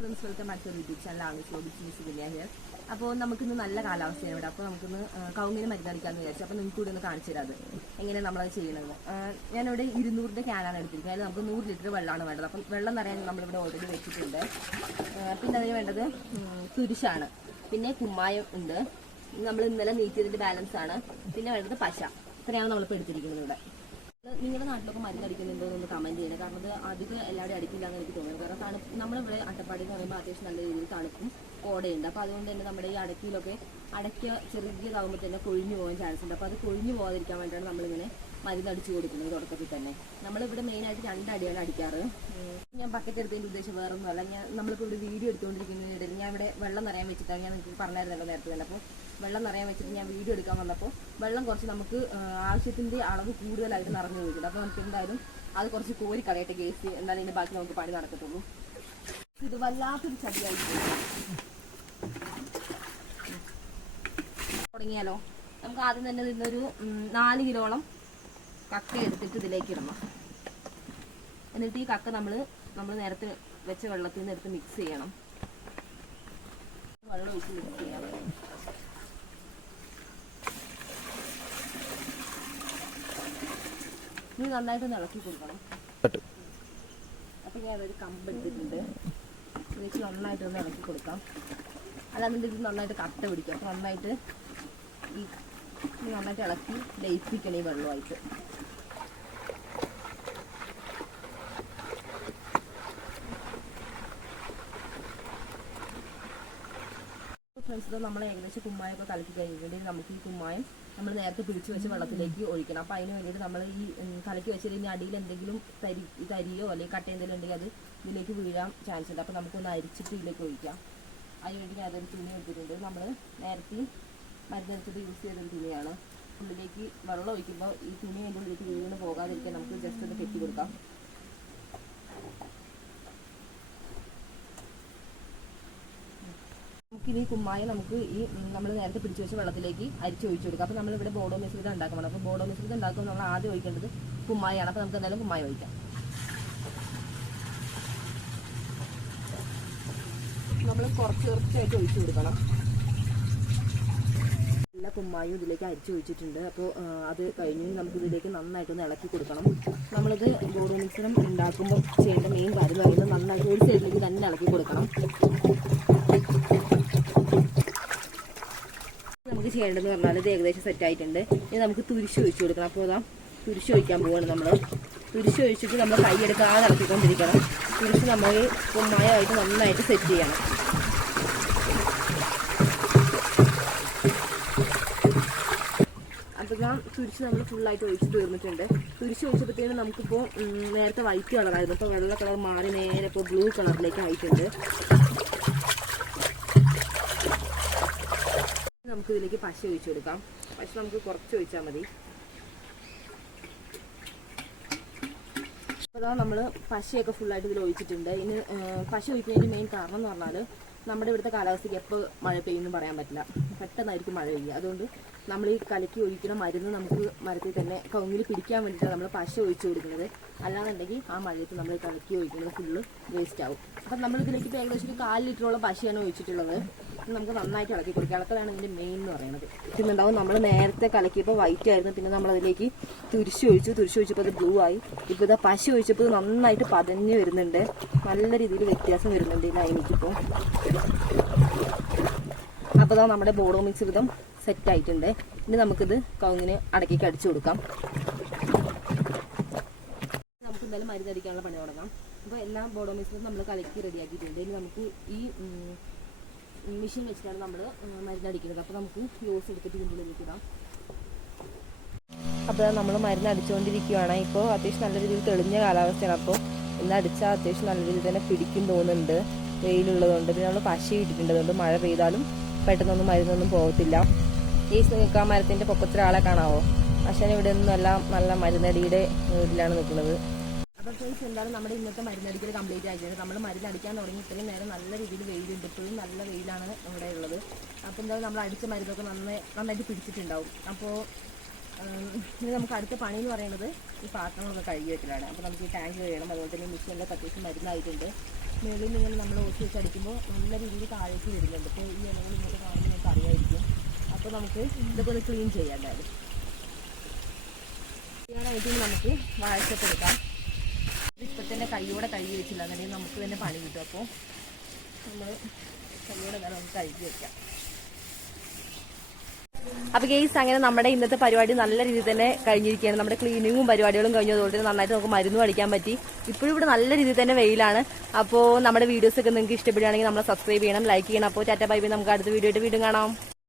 Friends welcome back to YouTube channel ആവശ്യം. അപ്പോൾ നമുക്കിന്ന് നല്ല കാലാവസ്ഥയാണ് ഇവിടെ. അപ്പോൾ നമുക്കിന്ന് കവുങ്ങിന് മരുന്നടിക്കാമെന്ന് വിചാരിച്ചു. അപ്പോൾ നിങ്ങൾക്ക് കൂടി ഒന്ന് കാണിച്ചു തരാം അത് എങ്ങനെയാണ് നമ്മളത് ചെയ്യണത്. ഞാനിവിടെ 200 ക്യാനാണ് എടുത്തിരിക്കുന്നത്. അതിൽ നമുക്ക് 100 ലിറ്റർ വെള്ളമാണ് വേണ്ടത്. അപ്പം വെള്ളം നിറയാൻ നമ്മളിവിടെ ഓൾറെഡി വെച്ചിട്ടുണ്ട്. പിന്നെ അതിന് വേണ്ടത് തുരിശാണ്, പിന്നെ കുമ്മായം ഉണ്ട്, നമ്മൾ ഇന്നലെ നീറ്റ് ചെയ്തിട്ട് ബാലൻസ് ആണ്, പിന്നെ വേണ്ടത് പശ. ഇത്രയാണ് നമ്മളിപ്പോൾ എടുത്തിരിക്കുന്നത് ഇവിടെ. നിങ്ങളുടെ നാട്ടിലൊക്കെ മരുന്നടിക്കുന്നുണ്ടോ എന്ന് കമന്റ് ചെയ്യണം. കാരണം അത് അധികം എല്ലാവരും അടിക്കില്ല എന്ന് എനിക്ക് തോന്നുന്നു. കാരണം തണുപ്പ് നമ്മളിവിടെ അട്ടപ്പാടി എന്ന് പറയുമ്പോൾ അത്യാവശ്യം നല്ല രീതിയിൽ തണുപ്പും കോടയുണ്ട്. അപ്പോൾ അതുകൊണ്ട് തന്നെ നമ്മുടെ ഈ അടക്കിയിലൊക്കെ അടയ്ക്ക ചെറിയതാകുമ്പോൾ തന്നെ കൊഴിഞ്ഞു പോകാൻ ചാൻസ് ഉണ്ട്. അപ്പോൾ അത് കൊഴിഞ്ഞു പോകാതിരിക്കാൻ വേണ്ടിയാണ് നമ്മളിങ്ങനെ മരുന്നടിച്ച് കൊടുക്കുന്നത് തുടക്കത്തിൽ തന്നെ. നമ്മളിവിടെ മെയിനായിട്ട് 2 അടിയാണ് അടിക്കാറ്. ഞാൻ ബക്കറ്റ് എടുത്തതിൻ്റെ ഉദ്ദേശം വേറൊന്നുമല്ല. നമ്മളിപ്പോൾ ഇവിടെ വീഡിയോ എടുത്തുകൊണ്ടിരിക്കുന്നതിനിടയിൽ ഞാൻ ഇവിടെ വെള്ളം നിറയാൻ വെച്ചിട്ടാണ്, ഞാൻ നിങ്ങൾക്ക് പറഞ്ഞായിരുന്നല്ലോ നേരത്തെ തന്നെ. അപ്പോൾ വെള്ളം നിറയാൻ വെച്ചിട്ട് ഞാൻ വീഡിയോ എടുക്കാൻ വന്നപ്പോൾ വെള്ളം കുറച്ച് നമുക്ക് ആവശ്യത്തിൻ്റെ അളവ് കൂടുതലായിട്ട് നിറഞ്ഞു പോയിട്ടുണ്ട്. അപ്പോൾ നമുക്ക് എന്തായാലും അത് കുറച്ച് കോരി കളയട്ടെ കേസ്, എന്നാലും ഇതിൻ്റെ ബാക്കി നമുക്ക് പണി നടക്കത്തുള്ളൂ. ഇത് വല്ലാത്തൊരു ചടിയായിട്ട് തുടങ്ങിയാലോ. നമുക്ക് ആദ്യം തന്നെ ഇതിന്നൊരു 4 കിലോളം കക്ക എടുത്തിട്ട് ഇതിലേക്ക് ഇടണം. എന്നിട്ട് ഈ കക്ക നമ്മൾ നേരത്തെ വെച്ച വെള്ളത്തിൽ നിന്ന് എടുത്ത് മിക്സ് ചെയ്യണം. വെള്ളം ഒഴിച്ച് മിക്സ് ചെയ്യാൻ വേണം. ഇത് നന്നായിട്ട് ഇളക്കി കൊടുക്കണം. അപ്പം ഞാൻ ഒരു കമ്പ് എടുത്തിട്ടുണ്ട്. ഇതിലേക്ക് നന്നായിട്ട് ഒന്ന് ഇളക്കി കൊടുക്കാം. അല്ലാതെ ഇത് നന്നായിട്ട് കട്ട പിടിക്കും. അപ്പം നന്നായിട്ട് നന്നായിട്ട് ഇളക്കി ലയിപ്പിക്കണം ഈ വെള്ളമായിട്ട്. ഫ്രണ്ട്സ്, നമ്മൾ ഏകദേശം കുമ്മായൊക്കെ കലക്കി കഴിഞ്ഞിട്ട് നമുക്ക് ഈ കുമ്മായം നമ്മൾ നേരത്തെ പിടിച്ചു വെച്ച വെള്ളത്തിലേക്ക് ഒഴിക്കണം. അപ്പോൾ അതിന് വേണ്ടിയിട്ട് നമ്മൾ ഈ കലക്കി വെച്ചതിന് അടിയിൽ എന്തെങ്കിലും തരിയോ അല്ലെങ്കിൽ കട്ട എന്തെങ്കിലും ഉണ്ടെങ്കിൽ അത് ഇതിലേക്ക് വീഴാൻ ചാൻസ് ഉണ്ട്. അപ്പോൾ നമുക്കൊന്ന് അരിച്ചിട്ട് ഇതിലേക്ക് ഒഴിക്കാം. അതിന് വേണ്ടി ഞാൻ അതൊരു തുണി എടുത്തിട്ടുണ്ട്. നമ്മൾ നേരത്തെ മരുന്നടിച്ചിട്ട് യൂസ് ചെയ്തൊരു തുണിയാണ്. ഉള്ളിലേക്ക് വെള്ളം ഒഴിക്കുമ്പോൾ ഈ തുണി അതിൻ്റെ ഉള്ളിലേക്ക് വീണ് പോകാതിരിക്കാൻ നമുക്ക് ജസ്റ്റ് ഒന്ന് കെട്ടി കൊടുക്കാം. നമുക്കിനി കുമ്മായ നമുക്ക് ഈ നമ്മൾ നേരത്തെ പിടിച്ചു വെച്ച വെള്ളത്തിലേക്ക് അരിച്ച് ഒഴിച്ചു കൊടുക്കാം. അപ്പോൾ നമ്മളിവിടെ ബോഡോ മിശ്രിതം ഉണ്ടാക്കണം. അപ്പോൾ ബോഡോ മിശ്രിതം ഉണ്ടാക്കുമ്പോൾ നമ്മൾ ആദ്യം ഒഴിക്കേണ്ടത് കുമ്മായാണ്. അപ്പോൾ നമുക്ക് എന്തായാലും കുമ്മായ ഒഴിക്കാം. നമ്മൾ കുറച്ചായിട്ട് ഒഴിച്ചു കൊടുക്കണം. എല്ലാ കുമ്മായും ഇതിലേക്ക് അരിച്ച് ഒഴിച്ചിട്ടുണ്ട്. അപ്പോൾ അത് കഴിഞ്ഞ് നമുക്ക് ഇതിലേക്ക് നന്നായിട്ടൊന്ന് ഇളക്കി കൊടുക്കണം. നമ്മളിത് ബോഡോ മിശ്രിതം ഉണ്ടാക്കുമ്പോൾ ചെയ്യേണ്ട മെയിൻ കാര്യം എന്ന് പറയുന്നത് നന്നായിട്ട് ഒരു സൈഡിലേക്ക് തന്നെ ഇളക്കി കൊടുക്കണം. നമുക്ക് ചെയ്യേണ്ടതെന്ന് പറഞ്ഞാൽ ഇത് ഏകദേശം സെറ്റായിട്ടുണ്ട്. ഇനി നമുക്ക് തുരിശ് ഒഴിച്ചു കൊടുക്കണം. അപ്പോൾ അതാ തുരിശ് ഒഴിക്കാൻ പോവുകയാണ് നമ്മൾ. തുരിശ് ഒഴിച്ചിട്ട് നമ്മൾ കൈയെടുക്കാതെ ഇളക്കിക്കൊണ്ടിരിക്കണം. തുരിശ് നമ്മൾ കുമ്മായമായിട്ട് നന്നായിട്ട് സെറ്റ് ചെയ്യണം. അപ്പോൾ ഞാൻ തുരിശ് നമ്മൾ ഫുള്ളായിട്ട് ഒഴിച്ച് തീർന്നിട്ടുണ്ട്. തുരിശ് ഒഴിച്ചപ്പോഴത്തേനും നമുക്കിപ്പോൾ നേരത്തെ വൈറ്റ് കളറായിരുന്നു. ഇപ്പോൾ വെള്ള കളർ മാറി നേരെ ഇപ്പോൾ ബ്ലൂ കളറിലേക്ക് ആയിട്ടുണ്ട്. നമുക്ക് ഇതിലേക്ക് പശ ഒഴിച്ചു കൊടുക്കാം. പശ നമുക്ക് കുറച്ച് ഒഴിച്ചാൽ മതി. അപ്പോൾ അതാ നമ്മൾ പശയൊക്കെ ഫുള്ളായിട്ട് ഇതിൽ ഒഴിച്ചിട്ടുണ്ട്. ഇനി പശ ഒഴിക്കുന്നതിൻ്റെ മെയിൻ കാരണം എന്ന് പറഞ്ഞാൽ നമ്മുടെ ഇവിടുത്തെ കാലാവസ്ഥയ്ക്ക് എപ്പോൾ മഴ പെയ്യുമെന്ന് പറയാൻ പറ്റില്ല. പെട്ടെന്നായിരിക്കും മഴ പെയ്യുക. അതുകൊണ്ട് നമ്മൾ ഈ കലക്കി ഒഴിക്കുന്ന മരുന്ന് നമുക്ക് മരത്തിൽ തന്നെ കവുങ്ങിൽ പിടിക്കാൻ വേണ്ടിയിട്ടാണ് നമ്മൾ പശ ഒഴിച്ചു കൊടുക്കുന്നത്. അല്ലാന്നുണ്ടെങ്കിൽ ആ മഴയത്ത് നമ്മൾ കലക്കി ഒഴിക്കുന്നത് ഫുള്ള് വേസ്റ്റ് ആവും. അപ്പം നമ്മൾ ഇതിലേക്ക് ഇപ്പോൾ ഏകദേശം ഒരു 1/4 ലിറ്ററോളം പശയാണ് ഒഴിച്ചിട്ടുള്ളത്. നമുക്ക് നന്നായിട്ട് ഇളക്കി കൊടുക്കുക. ഇളക്കലാണ് ഇതിൻ്റെ മെയിൻ എന്ന് പറയുന്നത്. ഇതുണ്ടാവും നമ്മൾ നേരത്തെ കലക്കിയപ്പോൾ വൈറ്റ് ആയിരുന്നു. പിന്നെ നമ്മളതിലേക്ക് തുരിശ് ഒഴിച്ചപ്പോൾ അത് ബ്ലൂ ആയി. ഇപ്പോൾ ഇതാ പശ ഒഴിച്ചപ്പോൾ ഇത് നന്നായിട്ട് പതഞ്ഞ് വരുന്നുണ്ട്. നല്ല രീതിയിൽ വ്യത്യാസം വരുന്നുണ്ട് ഈ ലൈനിക്കിപ്പോൾ. അപ്പോൾ ഇതാ നമ്മുടെ ബോഡോ മിശ്രിതം സെറ്റായിട്ടുണ്ട്. ഇനി നമുക്കിത് കവുങ്ങിന് അടക്കിക്ക് അടിച്ചു കൊടുക്കാം. നമുക്ക് എന്തായാലും മരുന്നടിക്കാനുള്ള പണി തുടങ്ങാം. അപ്പോൾ എല്ലാ ബോഡോ മിശ്രിതം നമ്മൾ കലക്കി റെഡിയാക്കിയിട്ടുണ്ട്. ഇനി നമുക്ക് ഈ മെഷീൻ വെച്ചിട്ടാണ് നമ്മൾ മരുന്നടിക്കുന്നത്. അപ്പോൾ നമുക്ക് ഗ്ലോസ് എടുത്തിട്ട് ഇതിനുള്ളിലേക്ക് ഇടാം. അപ്പോൾ നമ്മൾ മരുന്ന് അടിച്ചുകൊണ്ടിരിക്കുകയാണ്. ഇപ്പോൾ അത്യാവശ്യം നല്ല രീതിയിൽ തെളിഞ്ഞ കാലാവസ്ഥയാണ്. അപ്പോൾ ഇന്ന് അടിച്ചാൽ അത്യാവശ്യം നല്ല രീതിയിൽ തന്നെ പിടിക്കും തോന്നുന്നുണ്ട്, വെയിലുള്ളതുകൊണ്ട്. പിന്നെ നമ്മൾ പശ ഇട്ടിട്ടുണ്ട്. അതുകൊണ്ട് മഴ പെയ്താലും പെട്ടെന്നൊന്നും മരുന്നൊന്നും പോകത്തില്ല. ഈ നിങ്ങൾക്ക് ആ മരത്തിൻ്റെ പൊക്കത്തിൽ ആളെ കാണാവോ? പക്ഷേ ഇവിടെ ഒന്നും നല്ല മരുന്നടിയുടെ ഇതിലാണ് നിൽക്കുന്നത്. അപ്പോൾ ഫ്രണ്ട്സ്, എന്തായാലും നമ്മുടെ ഇന്നത്തെ മരുന്നടിക്കൽ കംപ്ലീറ്റ് ആയിട്ടുണ്ട്. നമ്മൾ മരുന്നടിക്കാൻ തുടങ്ങി ഇത്രയും നേരം നല്ല രീതിയിൽ വെയിലുണ്ട്. ഇപ്പോഴും നല്ല വെയിലാണ് ഇവിടെ ഉള്ളത്. അപ്പോൾ എന്തായാലും നമ്മൾ അടിച്ച മരുന്നൊക്കെ നന്നായിട്ട് പിടിച്ചിട്ടുണ്ടാവും. അപ്പോൾ ഇനി നമുക്ക് അടുത്ത പണി എന്ന് പറയുന്നത് ഈ പാത്രങ്ങളൊക്കെ കഴുകി വെക്കലാണ്. അപ്പോൾ നമുക്ക് ഈ ടാങ്ക് കഴുകണം. അതുപോലെ തന്നെ മിഷീനിലൊക്കെ അത്യാവശ്യം മരുന്നായിട്ടുണ്ട്. മേളിൽ നിന്ന് ഇങ്ങനെ നമ്മൾ ഓസ് വെച്ച് അടിക്കുമ്പോൾ നല്ല രീതിയിൽ താഴേക്ക് വരുന്നുണ്ട്. ഇപ്പോൾ ഈ ഇലകൾ ഇങ്ങോട്ട് കാണുമ്പോൾ നിങ്ങൾക്ക് അറിയായിരിക്കും. അപ്പോൾ നമുക്ക് ഇതൊക്കെ ഒന്ന് ക്ലീൻ ചെയ്യാം. എന്തായാലും ചെയ്യാനായിട്ട് നമുക്ക് വാഴച്ചപ്പ് എടുക്കാം. ഇപ്പം തന്നെ കൈയോടെ കഴുകി വെച്ചില്ല എന്നുണ്ടെങ്കിൽ നമുക്ക് തന്നെ പണി കിട്ടും. അപ്പോൾ നമ്മൾ കൈയോടെ തന്നെ നമുക്ക് കഴുകി വെക്കാം. അപ്പോൾ ഗെയ്സ്, അങ്ങനെ നമ്മുടെ ഇന്നത്തെ പരിപാടി നല്ല രീതിയിൽ തന്നെ കഴിഞ്ഞിരിക്കുകയാണ്. നമ്മുടെ ക്ലീനിങ്ങും പരിപാടികളും കഴിഞ്ഞതുകൊണ്ട് നന്നായിട്ട് നമുക്ക് മരുന്നും അടിക്കാൻ പറ്റി. ഇപ്പോഴും ഇവിടെ നല്ല രീതിയിൽ തന്നെ വെയിലാണ്. അപ്പോൾ നമ്മുടെ വീഡിയോസൊക്കെ നിങ്ങൾക്ക് ഇഷ്ടപ്പെടുകയാണെങ്കിൽ നമ്മളെ സബ്സ്ക്രൈബ് ചെയ്യണം, ലൈക്ക് ചെയ്യണം. അപ്പോൾ ടാറ്റ ബൈ ബൈ. നമുക്ക് അടുത്ത വീഡിയോ ആയിട്ട് വീണ്ടും കാണാം.